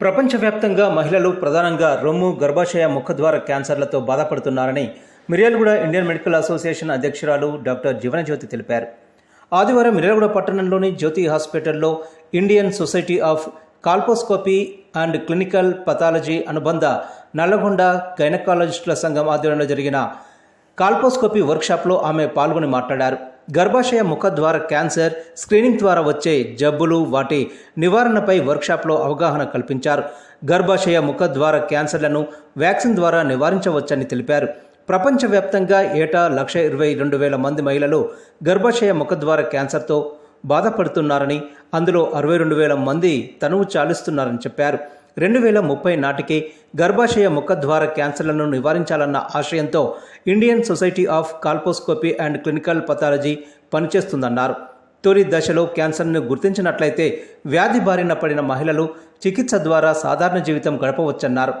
ప్రపంచవ్యాప్తంగా మహిళలు ప్రధానంగా రొమ్ము, గర్భాశయ, ముఖద్వార క్యాన్సర్లతో బాధపడుతున్నారని మిర్యాలగూడ ఇండియన్ మెడికల్ అసోసియేషన్ అధ్యక్షురాలు డాక్టర్ జీవనజ్యోతి తెలిపారు. ఆదివారం మిర్యాలగూడ పట్టణంలోని జ్యోతి హాస్పిటల్లో Indian society of colposcopy and clinical pathology అనుబంధ నల్లగొండ గైనకాలజిస్టుల సంఘం ఆధ్వర్యంలో జరిగిన కాల్పోస్కోపీ వర్క్షాప్లో ఆమె పాల్గొని మాట్లాడారు. గర్భాశయ ముఖద్వార క్యాన్సర్ స్క్రీనింగ్ ద్వారా వచ్చే జబ్బులు, వాటి నివారణపై వర్క్షాప్లో అవగాహన కల్పించారు. గర్భాశయ ముఖద్వార క్యాన్సర్లను వ్యాక్సిన్ ద్వారా నివారించవచ్చని తెలిపారు. ప్రపంచవ్యాప్తంగా ఏటా 1,22,000 మంది మహిళలు గర్భాశయ ముఖద్వార క్యాన్సర్తో బాధపడుతున్నారని, అందులో 62,000 మంది తనువు చాలిస్తున్నారని చెప్పారు. 2030 నాటికి గర్భాశయ ముఖద్వార క్యాన్సర్లను నివారించాలన్న ఆశయంతో Indian society of colposcopy and clinical pathology పనిచేస్తుందన్నారు. తొలి దశలో క్యాన్సర్ను గుర్తించినట్లయితే వ్యాధి బారిన పడిన మహిళలు చికిత్స ద్వారా సాధారణ జీవితం గడపవచ్చన్నారు.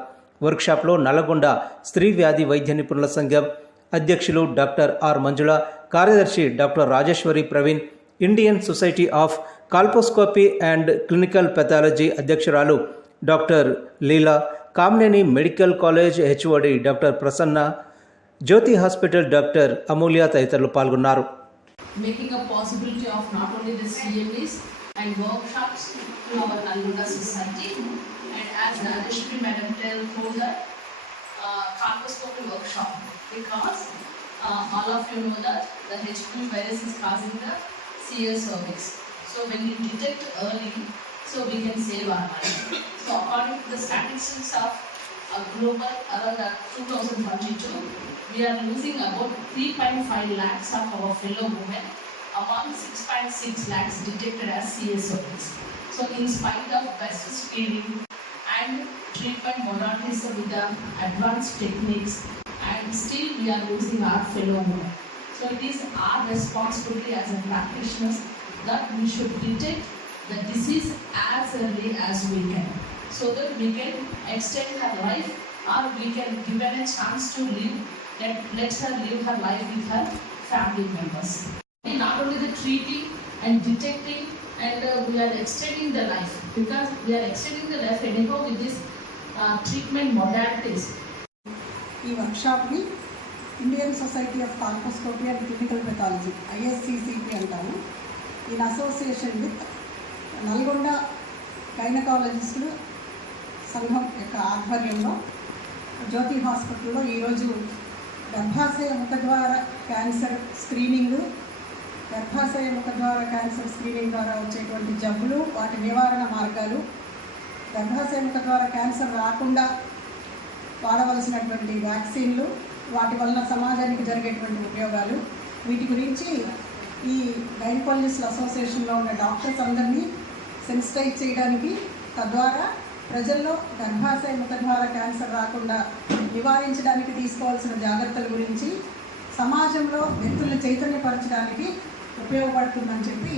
వర్క్షాప్లో నల్లగొండ స్త్రీ వ్యాధి వైద్య నిపుణుల సంఘం అధ్యక్షులు డాక్టర్ ఆర్ మంజుల, కార్యదర్శి doctor Rajeshwari Praveen, Indian society of colposcopy and clinical pathology అధ్యక్షురాలు doctor Leela, Kamineni medical college HOD doctor Prasanna, Jyothi hospital doctor Amulya తదితరులు పాల్గొన్నారు. Making a possibility of not only the CMEs and workshops to our Nalgonda society, and as Rajeshwari Madam told that colposcopy workshop, because all of you know that the HPV virus is causing the CS cervix. So when you detect early, so we can save our life. So according to the statistics of global around 2022, we are losing about 3.5 lakhs of our fellow women among 6.6 lakhs detected as CS cervix. So in spite of best screening and treatment modalities with the advanced techniques, and still we are losing our fellow women. So it is our responsibility as a practitioners that we should detect the disease as early as we can, so that we can extend her life, or we can give her a chance to live, let her live her life with her family members. Not only the treating and detecting, and we are extending the life, because we are extending the life anyhow with this treatment modalities. ఈ వర్క్షాప్ని Indian society of colposcopy and clinical pathology ISCCP అంటాము. In association with Nalgonda గైనకాలజిస్టులు సంఘం యొక్క ఆధ్వర్యంలో జ్యోతి హాస్పిటల్లో ఈరోజు గర్భాశయ ముఖద్వార క్యాన్సర్ స్క్రీనింగ్, గర్భాశయ ముఖద్వార క్యాన్సర్ స్క్రీనింగ్ ద్వారా వచ్చేటువంటి జబ్బులు, వాటి నివారణ మార్గాలు, గర్భాశయ ముఖద్వార క్యాన్సర్ రాకుండా వాడవలసినటువంటి వ్యాక్సిన్లు, వాటి వలన సమాజానికి జరిగేటువంటి ఉపయోగాలు, వీటి గురించి ఈ గైనకాలజిస్టుల అసోసియేషన్లో ఉన్న డాక్టర్స్ అందరినీ సెన్సిటైజ్ చేయడానికి, తద్వారా ప్రజల్లో గర్భాశయ ముఖద్వార క్యాన్సర్ రాకుండా నివారించడానికి తీసుకోవాల్సిన జాగ్రత్తల గురించి సమాజంలో వ్యక్తులను చైతన్యపరచడానికి ఉపయోగపడుతుందని చెప్పి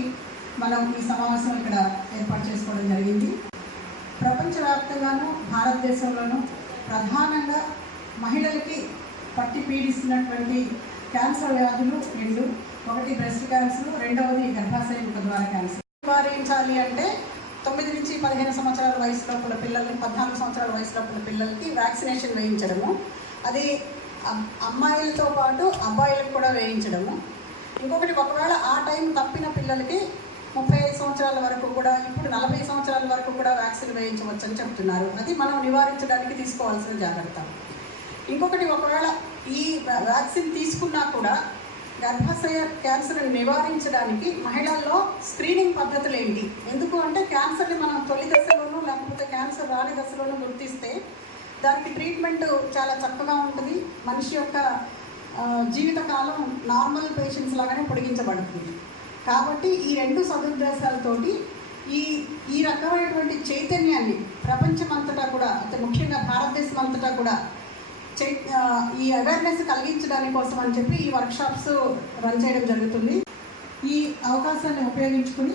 మనం ఈ సమావేశం ఇక్కడ ఏర్పాటు చేసుకోవడం జరిగింది. ప్రపంచవ్యాప్తంగాను భారతదేశంలోనూ ప్రధానంగా మహిళలకి పట్టి పీడిస్తున్నటువంటి క్యాన్సర్ వ్యాధులు రెండు. ఒకటి బ్రెస్ట్ క్యాన్సర్, రెండవది గర్భాశయ ముఖద్వార క్యాన్సర్. నివారించాలి అంటే 9 నుంచి 15 సంవత్సరాల వయసు లోపల పిల్లల్ని, 14 సంవత్సరాల వయసు లోపల పిల్లలకి వ్యాక్సినేషన్ వేయించడము, అది అమ్మాయిలతో పాటు అబ్బాయిలకు కూడా వేయించడము. ఇంకొకటి, ఒకవేళ ఆ టైం తప్పిన పిల్లలకి 35 సంవత్సరాల వరకు కూడా, ఇప్పుడు 40 సంవత్సరాల వరకు కూడా వ్యాక్సిన్ వేయించవచ్చు అని చెప్తున్నారు. అది మనం నివారించడానికి తీసుకోవాల్సిన జాగ్రత్త. ఇంకొకటి, ఒకవేళ ఈ వ్యాక్సిన్ తీసుకున్నా కూడా గర్భాశయ క్యాన్సర్ని నివారించడానికి మహిళల్లో స్క్రీనింగ్ పద్ధతులు ఏంటి? ఎందుకు అంటే క్యాన్సర్ని మనం తొలి దశలోనూ లేకపోతే క్యాన్సర్ రాని దశలోనూ గుర్తిస్తే దానికి ట్రీట్మెంట్ చాలా చక్కగా ఉంటుంది. మనిషి యొక్క జీవితకాలం నార్మల్ పేషెంట్స్ లాగానే పొడిగించబడుతుంది. కాబట్టి ఈ రెండు సదుద్దేశాలతోటి ఈ రకమైనటువంటి చైతన్యాన్ని ప్రపంచమంతటా కూడా, ముఖ్యంగా భారతదేశం అంతటా కూడా ఈ అవేర్నెస్ కలిగించడానికి కోసం అని చెప్పి ఈ వర్క్షాప్స్ రన్ చేయడం జరుగుతుంది. ఈ అవకాశాన్ని ఉపయోగించుకుని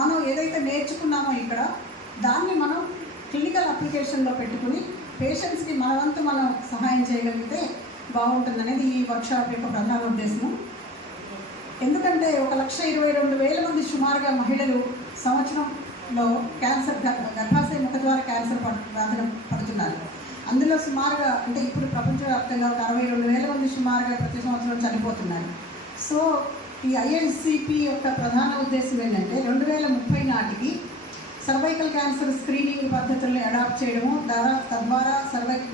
మనం ఏదైతే నేర్చుకున్నామో ఇక్కడ, దాన్ని మనం క్లినికల్ అప్లికేషన్లో పెట్టుకుని పేషెంట్స్కి మన వంతు మనం సహాయం చేయగలిగితే బాగుంటుందనేది ఈ వర్క్షాప్ యొక్క ప్రధాన ఉద్దేశం. ఎందుకంటే 1,22,000 మంది సుమారుగా మహిళలు సంవత్సరం లో క్యాన్సర్ గర్భాశయ ముఖద్వార క్యాన్సర్ బాధన పడుతున్నారు. అందులో సుమారుగా అంటే ఇప్పుడు ప్రపంచవ్యాప్తంగా ఒక 62,000 మంది సుమారుగా ప్రతి సంవత్సరం చనిపోతున్నారు. సో ఈ ఐఎన్సిపి యొక్క ప్రధాన ఉద్దేశం ఏంటంటే 2030 నాటికి సర్వైకల్ క్యాన్సర్ స్క్రీనింగ్ పద్ధతుల్ని అడాప్ట్ చేయడము తద్వారా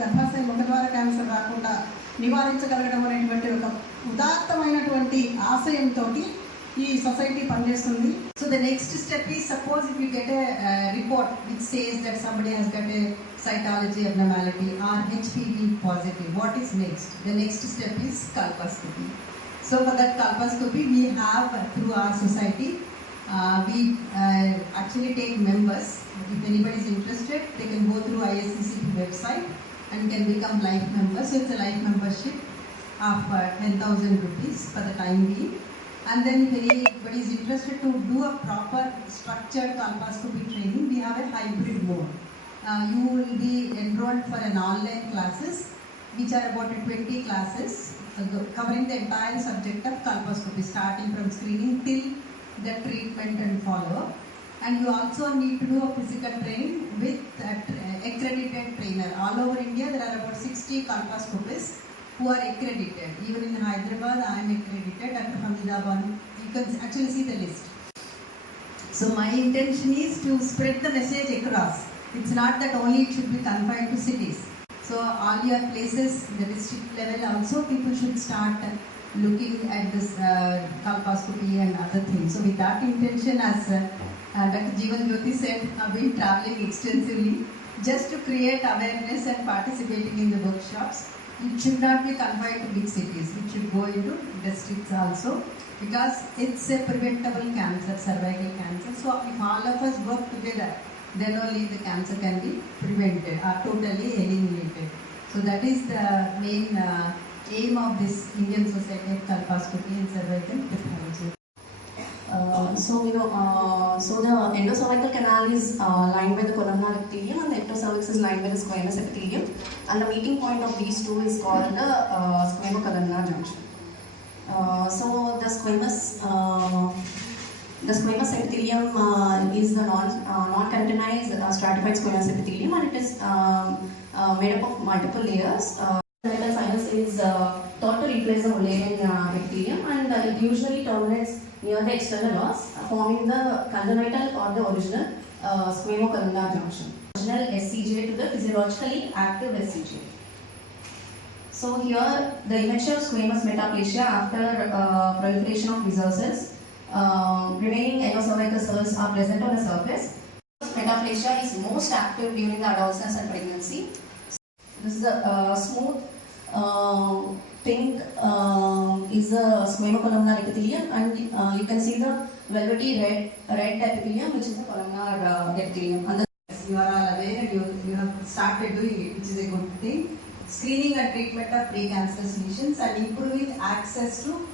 గర్భాశయ ముఖద్వార క్యాన్సర్ రాకుండా నివారించగలగడం అనేటువంటి ఒక ఉదాత్తమైనటువంటి ఆశయంతో ఈ సొసైటీ పనిచేస్తుంది. So the next step is, suppose if you get a report which says that somebody has got a cytology abnormality or HPV positive, what is next? The next step is colposcopy. So for that colposcopy, we have through our society, we actually take members. If anybody is interested, they can go through ISCCP website and can become life members. So it's a life membership of 10,000 rupees for the time being. And then if anybody is interested to do a proper structured colposcopy training, we have a hybrid mode. You will be enrolled for an online classes, which are about 20 classes covering the entire subject of colposcopy, starting from screening till the treatment and follow-up. And you also need to do a physical training with accredited trainer. All over India, there are about 60 colposcopists who are accredited. Even in Hyderabad, I am accredited. Dr. Hamida Banu, you can actually see the list. So my intention is to spread the message across. It's not that only it should be confined to cities. So all your places, the district level also, people should start looking at this colposcopy and other things. So with that intention, as Dr. Jeevan Jyoti said, I've been traveling extensively just to create awareness and participating in the workshops. It should not be confined to big cities. It should go into districts also, because it's a preventable cancer, cervical cancer. So if all of us work together, then only the cancer can be prevented or totally eliminated. So that is the main aim of this Indian Society of Colposcopy and Cervical Pathology. So the endocervical canal is lined by the columnar epithelium and the ectocervix is lined by the squamous epithelium, and the meeting point of these two is called the squamocolumnar junction. So the squamous epithelium is the non-keratinized stratified squamous epithelium, and it is made up of multiple layers. The sinus is thought to replace the Mullerian epithelium, and it usually terminates near the external os, forming the congenital or the original squamocolumnar junction. Original SCJ to the physiologically active SCJ. So here the immature squamous metaplasia after proliferation of visceral cells, remaining endocervical cells are present on the surface. Metaplasia is most active during the adolescence and pregnancy. This is a smooth pink is the squamocolumnar epithelium, and you can see the velvety red epithelium, which is the columnar epithelium. And You are all aware and you have started doing it, which is a good thing. Screening and treatment of precancerous lesions and improving access to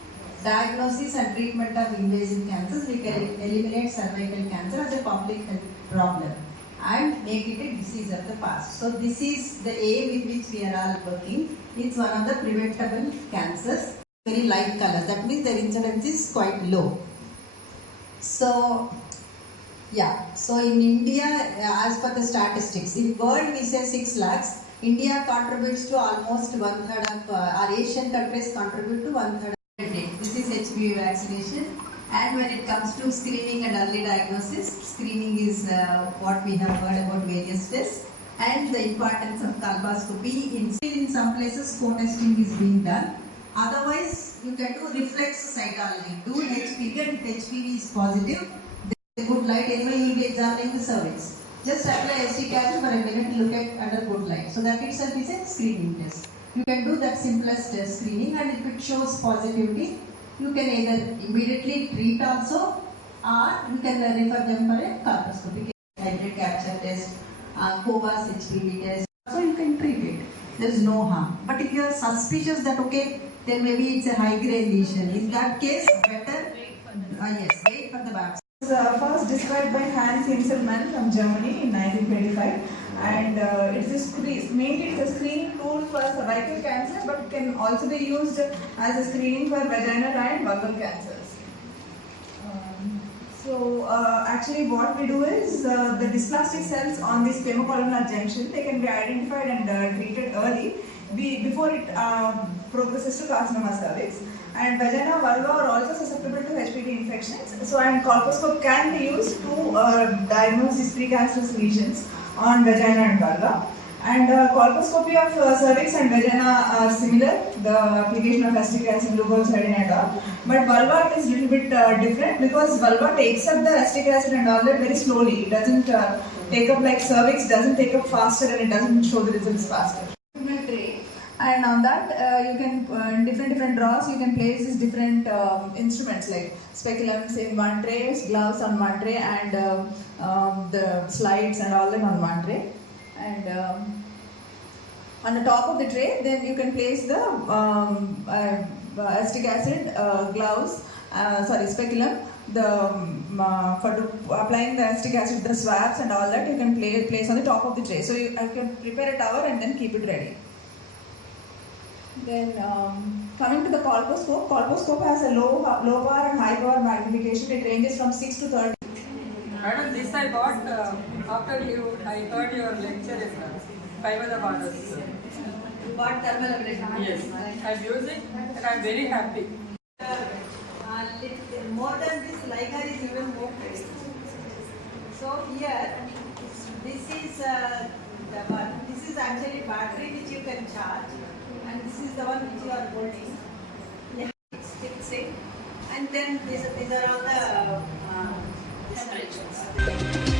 diagnosis and treatment of invasive cancers, we can eliminate cervical cancer as a public health problem and make it a disease of the past. So this is the aim with which we are all working. It's one of the preventable cancers. Very light colors. That means their incidence is quite low. So yeah. So in India, as per the statistics, in world we say 6 lakhs. India contributes to almost 1/3 of our Asian countries contribute to 1/3 of it. This is HPV vaccination. And when it comes to screening and early diagnosis, screening is what we have heard about various tests, and the importance of colposcopy. In some places, co-testing is being done. Otherwise, you can do reflex cytology. Do HPV, and if HPV is positive, there is good light. Anyway, you will be examining the cervix. Just apply acetic acid for a minute, look at under good light. So that itself is a screening test. You can do that simplest screening, and if it shows positivity, you can either immediately treat also, or you can refer them for a colposcopy, hybrid capture test, COVAS HPV test. So you can treat it. There is no harm. But if you are suspicious that okay, then maybe it's a high grade lesion. In that case, better wait for the biopsy. It was first described by Hans Hinselmann from Germany in 1925, and mainly it's a screening tool for cervical cancer, but it can also be used as a screening for vaginal and vulval cancers. So actually what we do is the dysplastic cells on this phemocolumnar junction, they can be identified and treated early before it progresses to carcinoma cervix. And vagina, vulva are also susceptible to HPV infections. So and colposcope can be used to diagnose these precancerous lesions on vagina and vulva. And colposcopy of cervix and vagina are similar, the application of acetic acid, leukocytin and all. But vulva is a little bit different because vulva takes up the acetic acid and all that very slowly. It doesn't take up like cervix, doesn't take up faster and it doesn't show the results faster. Tray. And on that you can, in different drawers, you can place these different instruments like speculums in one tray, gloves on one tray and the slides and all that on one tray. And on the top of the tray, then you can place the acetic acid gloves, speculum, for applying the acetic acid, the swabs and all that you can place on the top of the tray. So I can prepare a tower and then keep it ready. Then coming to the colposcope, colposcope has a low power and high power magnification. It ranges from 6 to 30. Madam, this I got after I heard your lecture in Fiber the Borders. You got thermal ablation? Yes, I'm using and I'm very happy. More than this, Ligar is even more tasty. So here, this is the one. This is actually battery which you can charge, and this is the one which you are holding. Fix it, and then these are all the Temperatures.